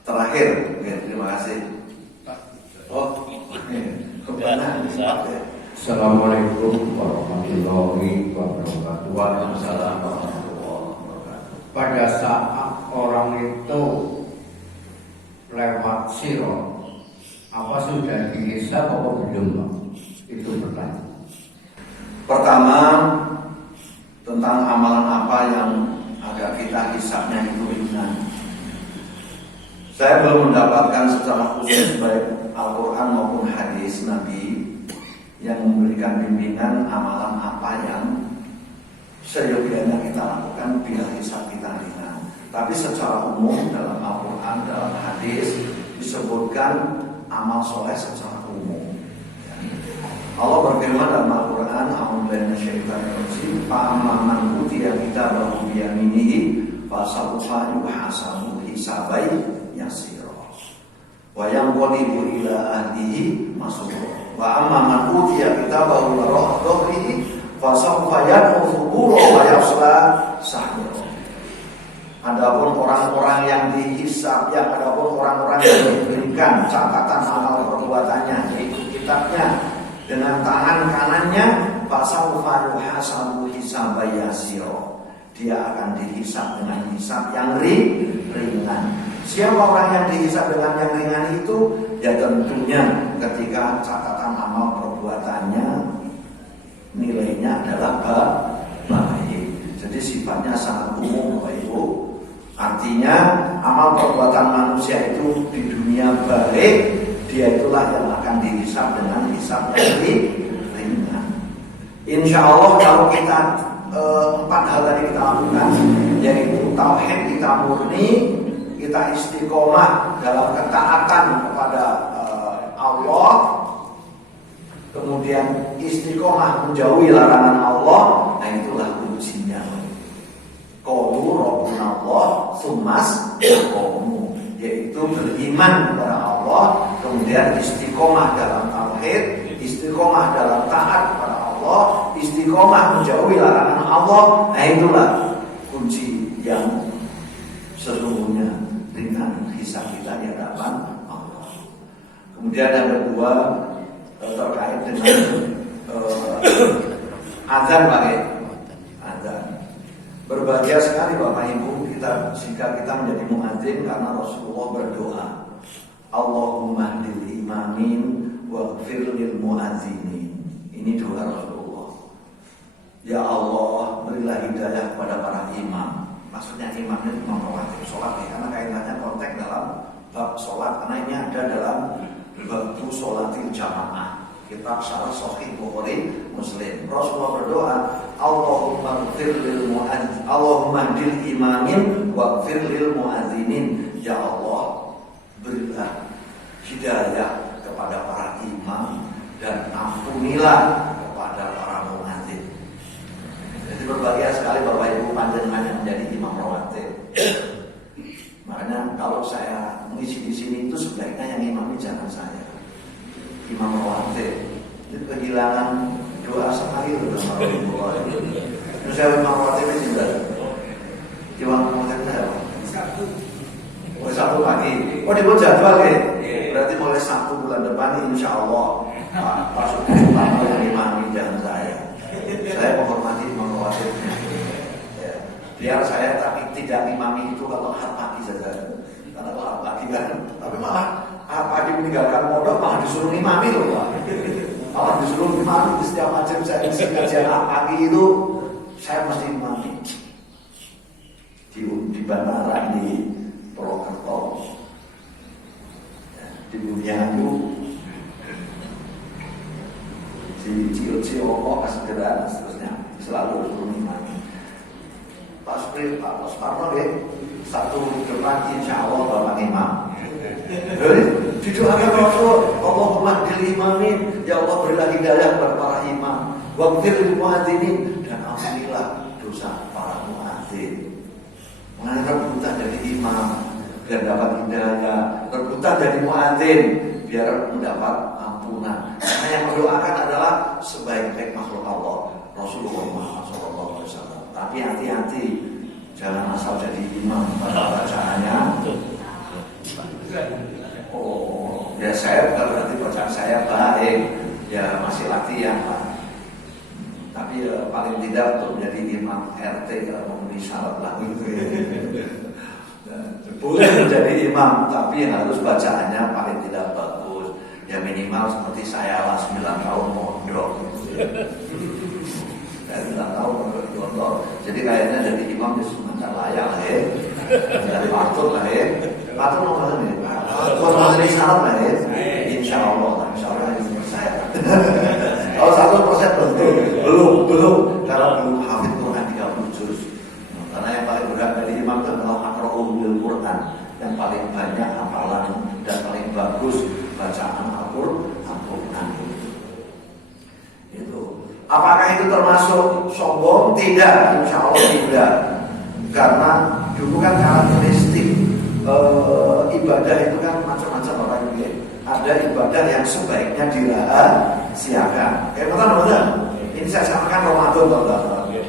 terakhir. Oke, terima kasih. Assalamualaikum warahmatullahi wabarakatuh. Waalaikumsalam warahmatullahi wabarakatuh. Pada saat orang itu lewat sirat, apa sudah dihisab apa belum? Itu pertanyaan. Pertama, tentang amalan apa yang agak kita hisabnya itu ringan. Saya belum mendapatkan secara khusus baik Al-Quran maupun hadis Nabi yang memberikan bimbingan amalan apa yang seyogianya kita lakukan biar hisab kita ringan. Tapi secara umum dalam Al-Quran, dalam hadis disebutkan amal soleh secara umum. Allah berfirman dalam Al-Quran, "A'udzubillahi minasyaitonir rajim, fa'amman man utiya kitabahu biyaminihi fasawfa yuhasabu hisaban yasira wa yanqalibu ila ahlihi masrura wa amma man utiya kitabahu wara'a dhahrihi fasawfa yad'u thubura wa yasla sa'ira." Adapun orang-orang yang dihisab, adapun orang-orang yang diberikan catatan amal perbuatannya, yaitu kitabnya dengan tangan kanannya, fasawfa yuhasabu hisaban yasira, dia akan dihisab dengan hisab yang ringan. Siapa orang yang dihisab dengan yang ringan itu? Ya tentunya ketika catatan amal perbuatannya nilainya adalah baik. Jadi sifatnya sangat umum, Bapak Ibu. Artinya amal perbuatan manusia itu di dunia baik, dia itulah yang akan dihisab dengan hisab yang ringan. Insya Allah kalau kita 4 hal tadi kita lakukan, yaitu tauhid kita murni, kita istiqomah dalam ketaatan kepada Allah, kemudian istiqomah menjauhi larangan Allah. Nah itulah kuncinya. Qaulu rabbuna Allah tsummas yaqomu, yaitu beriman kepada Allah, kemudian istiqomah dalam tauhid, istiqomah dalam taat kepada Allah, istiqomah menjauhi larangan Allah. Nah itulah kunci yang sesungguhnya ringan hisab kita di hadapan Allah. Kemudian yang kedua terkait dengan azan, Pak. Azan. Berbahagia sekali Bapak Ibu kita jika kita menjadi muadzin karena Rasulullah berdoa, Allahumma hdil imamin waghfir lil muadzinin. Ini doa Rasulullah. Ya Allah, berilah hidayah kepada para imam. Maksudnya imamnya imam rawatib sholat ya, karena kaitannya konteks dalam bab sholat, karena ini ada dalam bab sholatil jamaah, kitab Syarah Sahih Bukhari Muslim. Rasulullah berdoa, Allahumma hdil imamin waghfir lil muadzinin. Ya Allah, berilah hidayah kepada para imam dan ampunilah kepada para muadzin. Jadi berbahagia sekali Bapak Ibu panjenengan yang menjadi imam rawatib. Makanya kalau saya mengisi di sini itu sebaiknya yang imami jangan saya, imam rawatib. Itu kehilangan doa sekali loh sama Rasulullah. Terus saya imam rawatib ini juga. Imam rawatibnya apa? Sabtu pagi. Oh dibuat jadwal ya? Berarti mulai Sabtu bulan depan insya Allah Pak Suki yang imami jangan saya. Saya menghormati imam rawatibnya. Ya. Biar saya tidak imami itu kalau ahad pagi saja. Karena kalau ahad pagi kan, tapi malah ahad pagi meninggalkan pondok malah disuruh imami loh Pak. Kalau disuruh imam setiap macam saya isi kajian pagi itu saya mesti imami di Bantaran, di Purwokerto, di Bumiayu, di Cioko, Kasederan, seterusnya selalu disuruh imami. Pak Suparno ya, satu depan insya Allah Bapak Imam. Didoakan Rasul, Allahumma hdil imamin, ya Allah berilah hidayah kepada para imam, waghfir lil muadzinin, dan ampunilah dosa para muadzin. Mengenai rebutan dari imam biar dapat hidayah, rebutan dari muadzin biar mendapat ampunan. Karena yang mendoakan adalah sebaik-baik makhluk Allah, Rasulullah Muhammad SAW. Tapi hati-hati, jangan asal jadi imam pada bacaannya. Oh, ya saya bukan berarti bacaan saya baik, ya masih latihan Pak. Tapi paling tidak untuk menjadi imam RT kalau memenuhi syarat lah gitu. Boleh menjadi imam, tapi harus bacaannya paling tidak bagus. Ya minimal seperti saya lah 9 tahun mondok gitu. Saya 9 tahun mondok. Jadi kayaknya jadi imam itu semacam layak lah ya. Dari patut lah ya. Patut nomor ini. Kalau memenuhi syarat lah ya. Insya Allah saya. Kalau 1% belum, karena belum hafid Quran 30 juz. Karena yang paling berat dari imam itu adalah aqra'ul Quran, yang paling banyak hafalan dan paling bagus bacaan Al-Quran. Itu. Apakah itu termasuk sombong? Tidak, insya Allah tidak. Karena dulu kan karakteristik ibadah itu kan macam-macam orang ini. Ada ibadah yang sebaiknya dirahasiakan. Betul. Ini saya sampaikan Ramadan, teman-teman.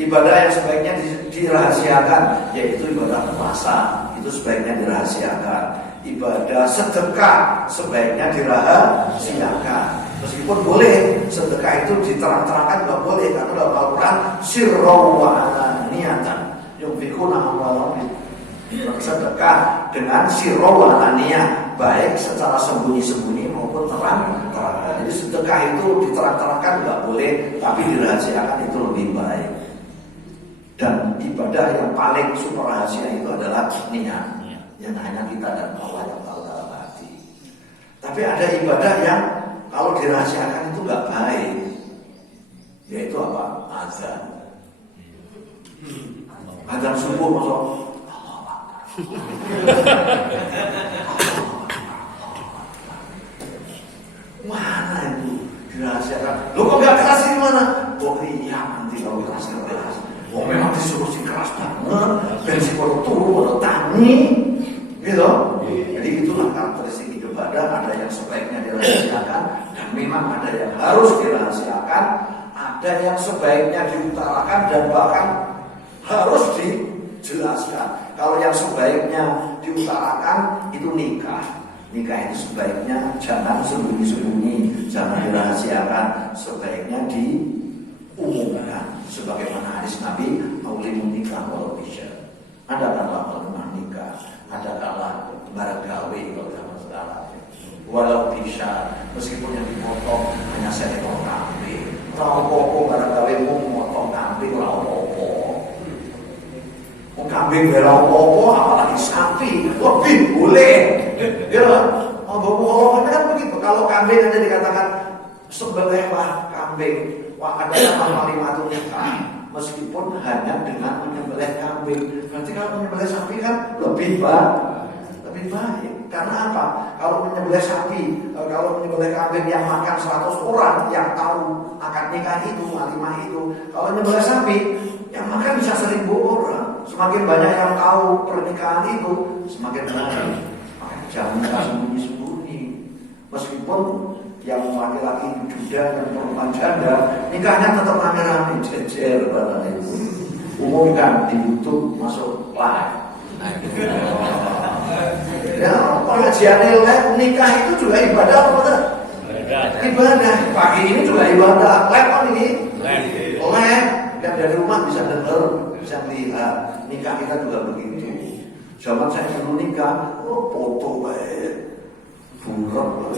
Ibadah yang sebaiknya dirahasiakan, yaitu ibadah puasa, itu sebaiknya dirahasiakan. Ibadah sedekah sebaiknya dirahasiakan. Meskipun boleh sedekah itu diterang-terangkan, nggak boleh, karena dalam Al-Quran sirran wa alaniyatan yunfikuna amwalahum sedekah dengan sirran wa alaniyah, baik secara sembunyi-sembunyi maupun terang-terang. Jadi sedekah itu diterang-terangkan nggak boleh, tapi dirahasiakan itu lebih baik. Dan ibadah yang paling super rahasia itu adalah niat, yang hanya kita dan Allah yang tahu dalam hati. Tapi ada ibadah yang kalau dirahasiakan itu nggak baik, yaitu apa? Azan. Azan subuh masuk. Mana itu dirahasiakan? Lo kok gak keras di mana? Oh iya, nanti kalau keras. Oh memang disuruh si keras banget, bensin kalau turun atau tani, gitu. Jadi itulah karakteristik ibadah. Ada yang sebaiknya dirahasiakan, dan memang ada yang harus dirahasiakan. Ada yang sebaiknya diutarakan dan bahkan harus dijelaskan. Kalau yang sebaiknya diutarakan itu nikah. Nikah itu sebaiknya jangan sembunyi-sembunyi, jangan dirahasiakan, sebaiknya diumumkan. Sebagaimana hadis Nabi, "Aulimun nikah walau bisa." Adakanlah perenungan nikah, adakanlah barang gawe kalau zaman sekarang. Walau bisa, meskipun yang dipotong hanya seekor kambing. Rawopo barang gawe mau motong kambing rawopo. Kambing berawopo, apalagi sapi, lebih boleh. Ya, ngomong kan begitu. Kalau kambing nanti dikatakan sembelihlah kambing, wah ada nama kalimatun nikah. Meskipun hanya dengan menyembelih kambing, berarti kalau menyembelih sapi kan lebih baik. Karena apa? Kalau menyembelih sapi, kalau menyembelih kambing yang makan 100 orang yang tahu akad nikah itu, walimah itu. Kalau menyembelih sapi, yang makan bisa 1000 orang. Semakin banyak yang tahu pernikahan itu, semakin baik. Jangan sembunyi-sembunyi. Meskipun yang laki-laki duda dan perempuan janda, nikahnya tetap rame-rame, jejer pada itu. Umumkan di YouTube, masuk live. Ya, pengajian live nikah itu juga ibadah apa betul? Ibadah. Pagi ini juga ibadah. Live kan ini? Live. Yang dari rumah bisa dengar, bisa lihat. Nikah kita juga begitu. Zaman saya dulu nikah, foto baik, buruk.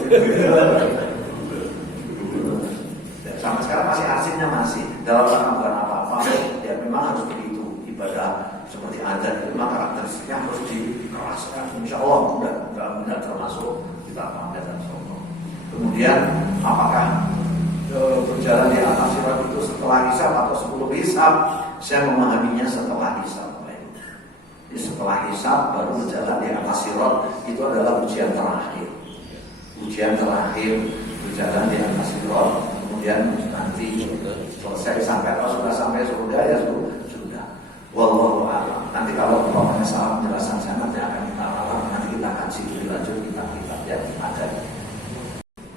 dalam rangka bukan apa-apa, ya memang harus begitu. Ibadah seperti azan itu memang karakteristiknya harus dikeraskan. Insya Allah mudah termasuk kita pakai dan sombong. Kemudian apakah berjalan di atas sirat itu setelah hisab atau sebelum hisab? Saya memahaminya setelah hisab. Jadi setelah hisab baru berjalan di atas sirat, itu adalah ujian terakhir. Ujian terakhir berjalan di atas sirat, kemudian nanti selesai sampai apa sudah sampai surga ya sudah. Wallahu a'lam. Nanti kalau umpamanya salah penjelasan saya nanti akan kita lakukan, nanti kita kaji lebih lanjut kitab-kitab yang ada.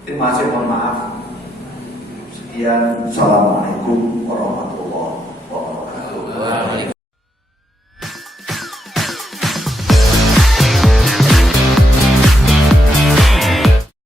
Terima kasih, mohon maaf. Sekian, assalamualaikum warahmatullahi wabarakatuh.